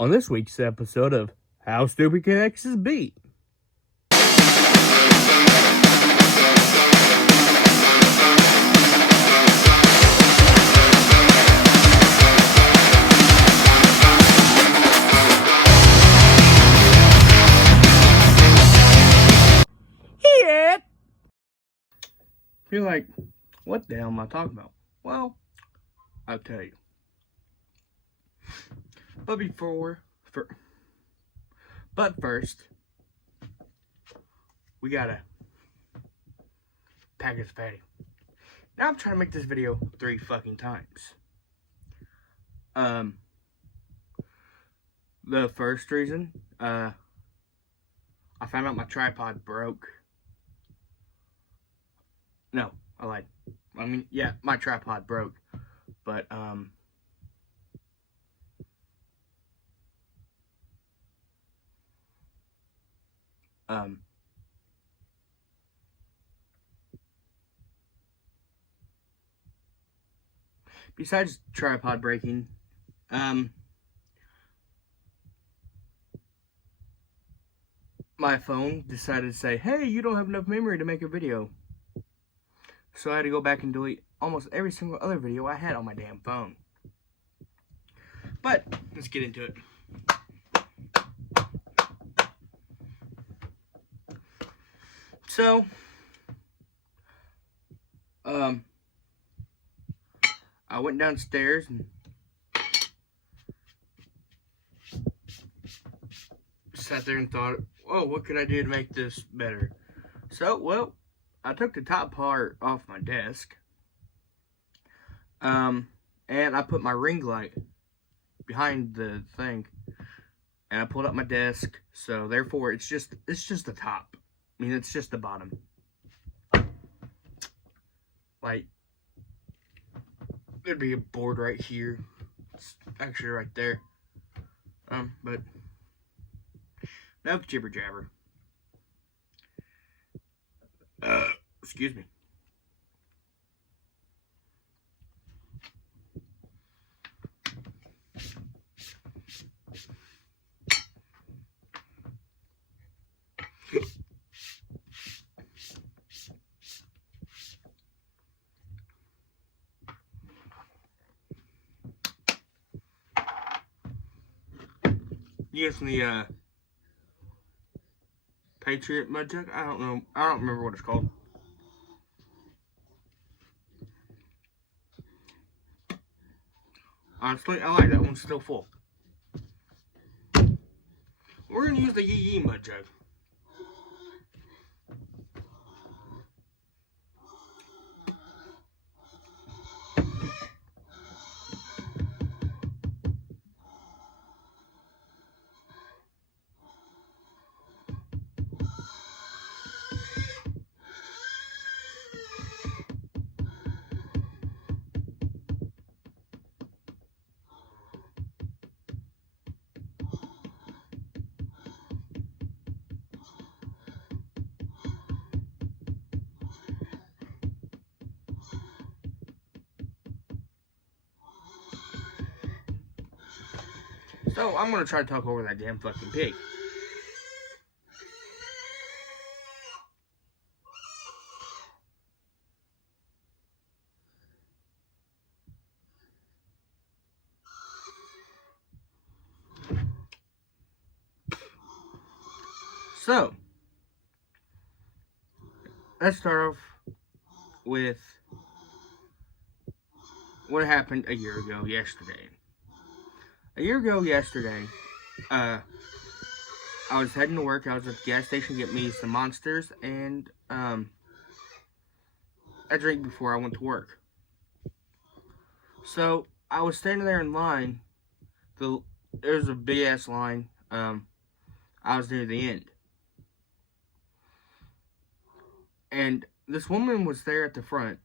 on this week's episode of How Stupid Can Exes Be? You're like, what the hell am I talking about? Well, I'll tell you. But first, we gotta pack this fatty. Now I'm trying to make this video 3 fucking times. The first reason, I found out my tripod broke. No, I lied. I mean, yeah, my tripod broke. But, besides tripod breaking, my phone decided to say, hey, you don't have enough memory to make a video. So I had to go back and delete almost every single other video I had on my damn phone. But, let's get into it. So, I went downstairs and sat there and thought, oh, what could I do to make this better? So, well, I took the top part off my desk, and I put my ring light behind the thing, and I pulled up my desk, so therefore it's just the top. I mean, it's just the bottom. Like, there'd be a board right here. It's actually right there. But no jibber jabber. Excuse me. Using the Patriot mud jug. I don't know. I don't remember what it's called. Honestly, I like that one still full. We're gonna use the Yee Yee mud jug. So, I'm gonna try to talk over that damn fucking pig. So, let's start off with what happened a year ago yesterday. A year ago yesterday, I was heading to work. I was at the gas station to get me some Monsters and a drink before I went to work. So, I was standing there in line. There was a big ass line. I was near the end. And this woman was there at the front,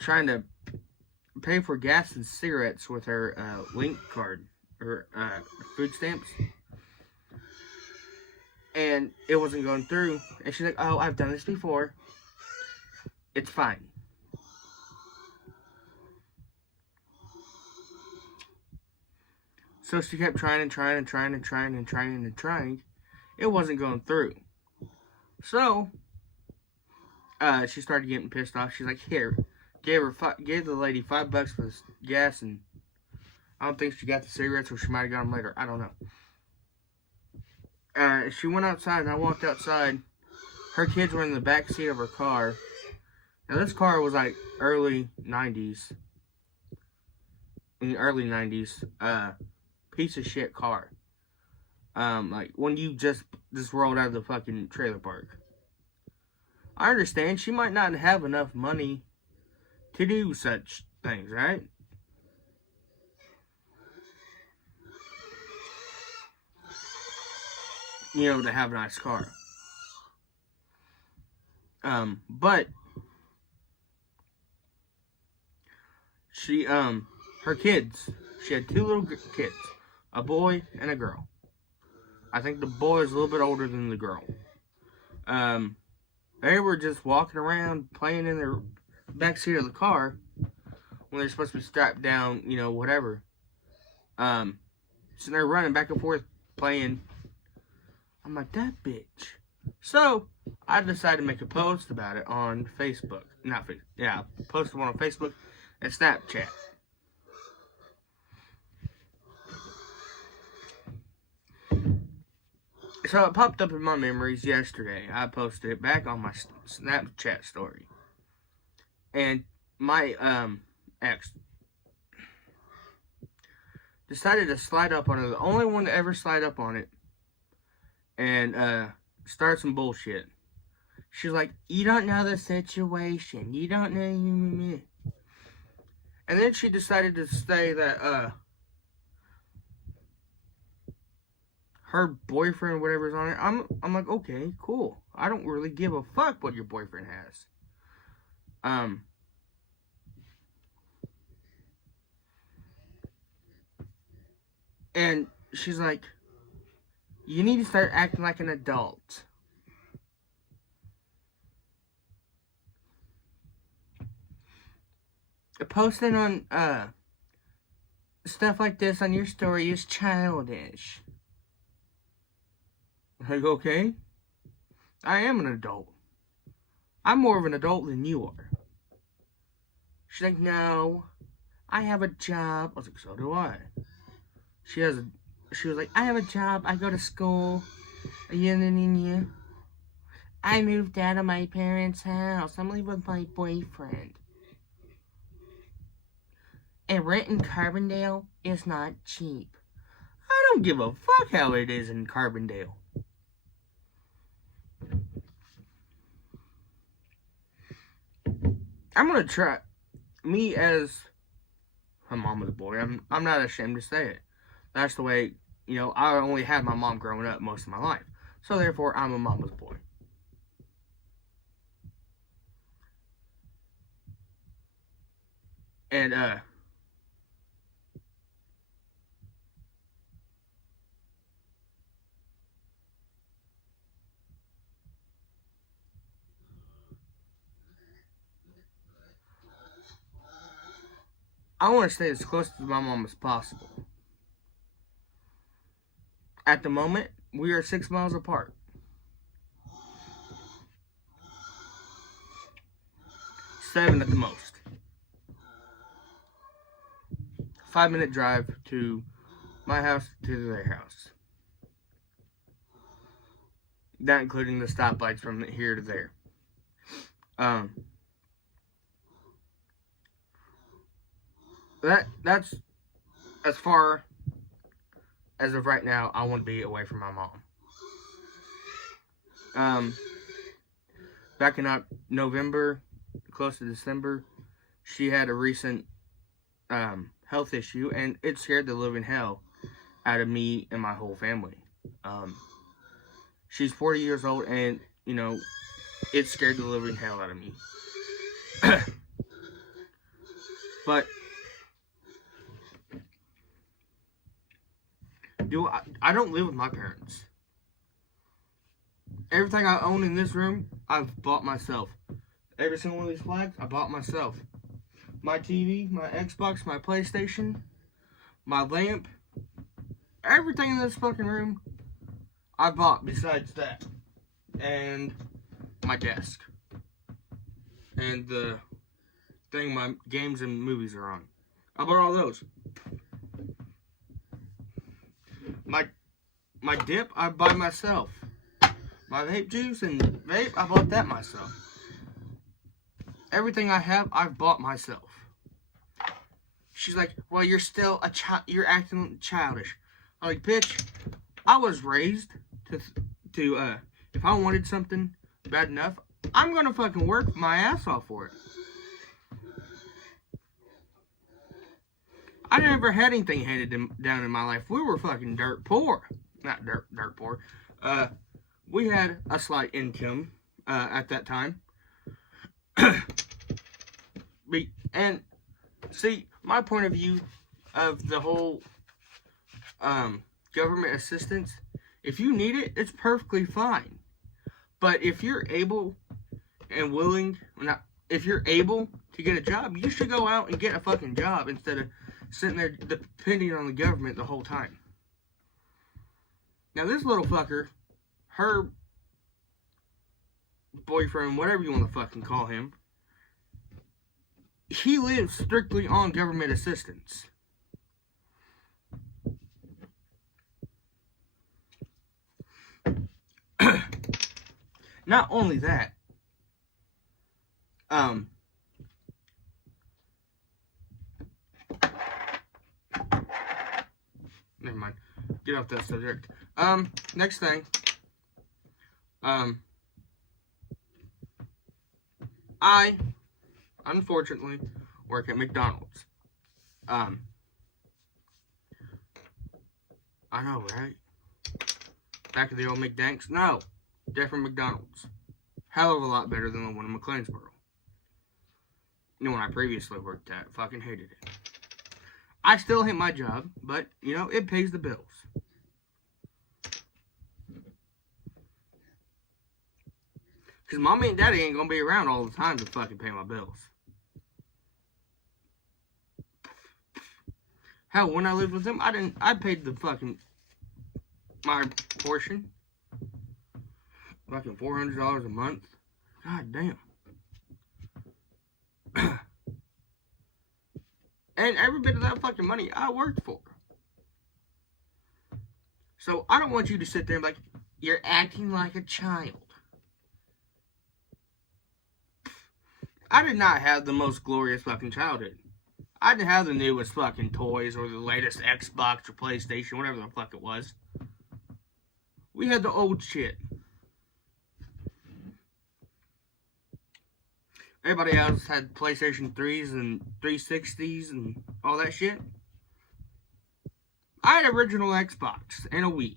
trying to pay for gas and cigarettes with her link card, or food stamps. And it wasn't going through. And she's like, oh, I've done this before. It's fine. So she kept trying. It wasn't going through. So she started getting pissed off. She's like, here, gave the lady $5 for the gas, and I don't think she got the cigarettes, or she might have got them later. I don't know. She went outside, and I walked outside. Her kids were in the back seat of her car. Now, this car was like early 90s. In the early 90s. Piece of shit car. Like when you just rolled out of the fucking trailer park. I understand she might not have enough money to do such things, right? You know, to have a nice car. But she, her kids, she had 2 little kids, a boy and a girl. I think the boy is a little bit older than the girl. They were just walking around, playing in their backseat of the car when they're supposed to be strapped down, you know, whatever. So they're running back and forth, playing. I'm like, that bitch. So, I decided to make a post about it on Facebook. Posted one on Facebook and Snapchat. So, it popped up in my memories yesterday. I posted it back on my Snapchat story. And my ex decided to slide up on it. The only one to ever slide up on it. And start some bullshit. She's like, you don't know the situation. You don't know. And then she decided to say that her boyfriend, whatever's on it. I'm like, okay, cool. I don't really give a fuck what your boyfriend has. And she's like, you need to start acting like an adult. Posting on stuff like this on your story is childish. Like, okay, I am an adult. I'm more of an adult than you are. She's like, no, I have a job. I was like, so do I. She was like, I have a job, I go to school. Yeah. I moved out of my parents' house. I'm living with my boyfriend. And rent in Carbondale is not cheap. I don't give a fuck how it is in Carbondale. I'm gonna try. Me as her mama's boy, I'm not ashamed to say it. That's the way, you know, I only had my mom growing up most of my life. So therefore, I'm a mama's boy. And, I want to stay as close to my mom as possible. At the moment, we are 6 miles apart. 7 at the most. 5-minute drive to my house to their house. Not including the stoplights from here to there. That's as far as of right now I want to be away from my mom. Back in November, close to December, she had a recent health issue, and it scared the living hell out of me and my whole family. She's 40 years old, and, you know, it scared the living hell out of me. But I don't live with my parents. Everything I own in this room, I've bought myself. Every single one of these flags, I bought myself. My TV, my Xbox, my PlayStation, my lamp, everything in this fucking room, I bought besides that. And my desk. And the thing my games and movies are on. I bought all those. My dip, I buy myself. My vape juice and vape, I bought that myself. Everything I have, I've bought myself. She's like, well, you're still a child. You're acting childish. I'm like, bitch, I was raised to if I wanted something bad enough, I'm gonna fucking work my ass off for it. I never had anything handed down in my life. We were fucking dirt poor. Not dirt poor. We had a slight income at that time. And see, my point of view of the whole government assistance, if you need it, it's perfectly fine. But if you're able and willing, if you're able to get a job, you should go out and get a fucking job instead of sitting there depending on the government the whole time. Now this little fucker, her boyfriend, whatever you want to fucking call him, he lives strictly on government assistance. Not only that, never mind. Get off that subject. Next thing, I, unfortunately, work at McDonald's. I know, right? Back of the old McDanks? No. Different McDonald's. Hell of a lot better than the one in McLeansboro. The one I previously worked at. Fucking hated it. I still hate my job, but, you know, it pays the bills. Because mommy and daddy ain't gonna be around all the time to fucking pay my bills. Hell, when I lived with them, I paid the fucking, my portion. Fucking $400 a month. God damn. And every bit of that fucking money I worked for. So I don't want you to sit there and be like, you're acting like a child. I did not have the most glorious fucking childhood. I didn't have the newest fucking toys or the latest Xbox or PlayStation, whatever the fuck it was. We had the old shit. Everybody else had PlayStation 3s and 360s and all that shit. I had original Xbox and a Wii.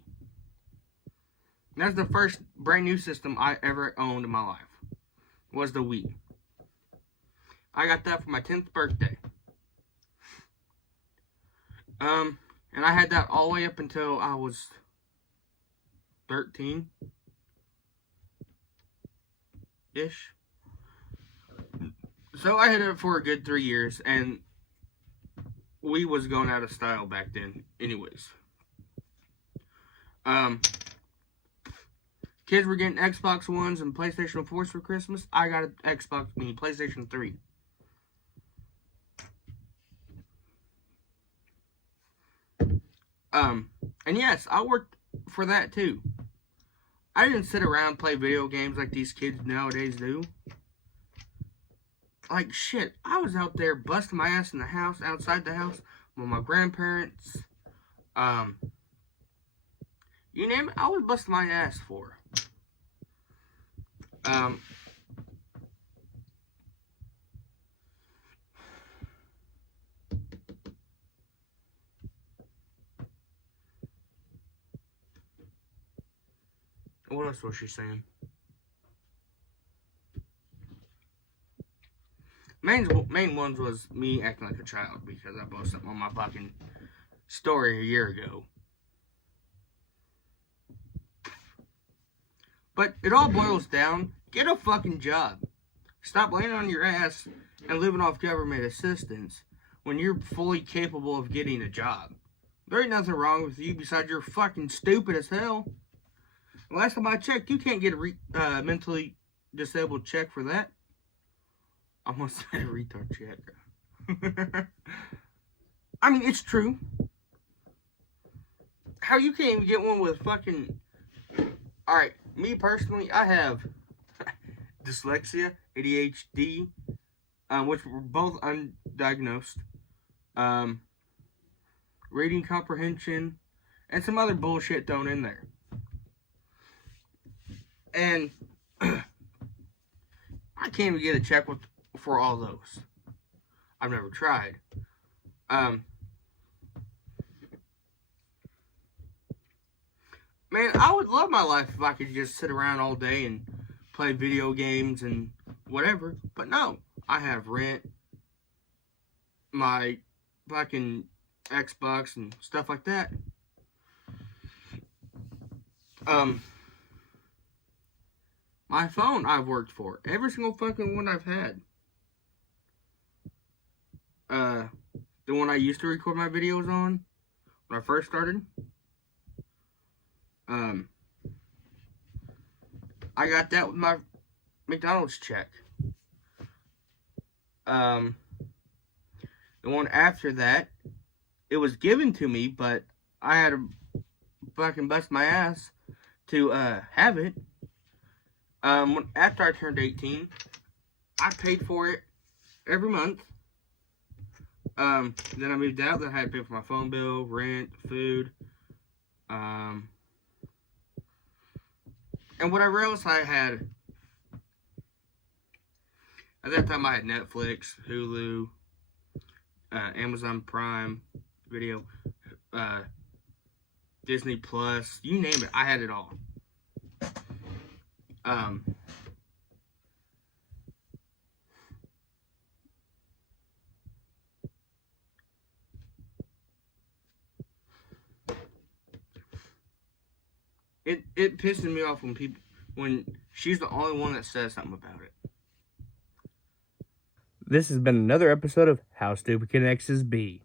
That's the first brand new system I ever owned in my life. Was the Wii. I got that for my 10th birthday. And I had that all the way up until I was 13-ish. So I had it for a good 3 years, and we was going out of style back then anyways. Kids were getting Xbox 1s and PlayStation 4s for Christmas. I got an PlayStation 3. And yes, I worked for that too. I didn't sit around and play video games like these kids nowadays do. Like, shit, I was out there busting my ass in the house, outside the house, with my grandparents. You name it, I was busting my ass for. What else was she saying? Main ones was me acting like a child because I posted up on my fucking story a year ago. But it all boils down, get a fucking job. Stop laying on your ass and living off government assistance when you're fully capable of getting a job. There ain't nothing wrong with you besides you're fucking stupid as hell. Last time I checked, you can't get a mentally disabled check for that. I almost said a retard check. I mean, it's true. How you can't even get one with fucking... Alright, me personally, I have dyslexia, ADHD, which were both undiagnosed. Reading comprehension, and some other bullshit thrown in there. And I can't even get a check for all those. I've never tried. Man, I would love my life if I could just sit around all day and play video games and whatever. But no, I have rent, my fucking Xbox and stuff like that. My phone I've worked for. Every single fucking one I've had. The one I used to record my videos on when I first started. I got that with my McDonald's check. The one after that, it was given to me, but I had to fucking bust my ass to have it. After I turned 18, I paid for it every month. Then I moved out. Then I had to pay for my phone bill, rent, food, and whatever else I had. At that time, I had Netflix, Hulu, Amazon Prime Video, Disney Plus, you name it, I had it all. It pisses me off when she's the only one that says something about it. This has been another episode of How Stupid Can Exes Be?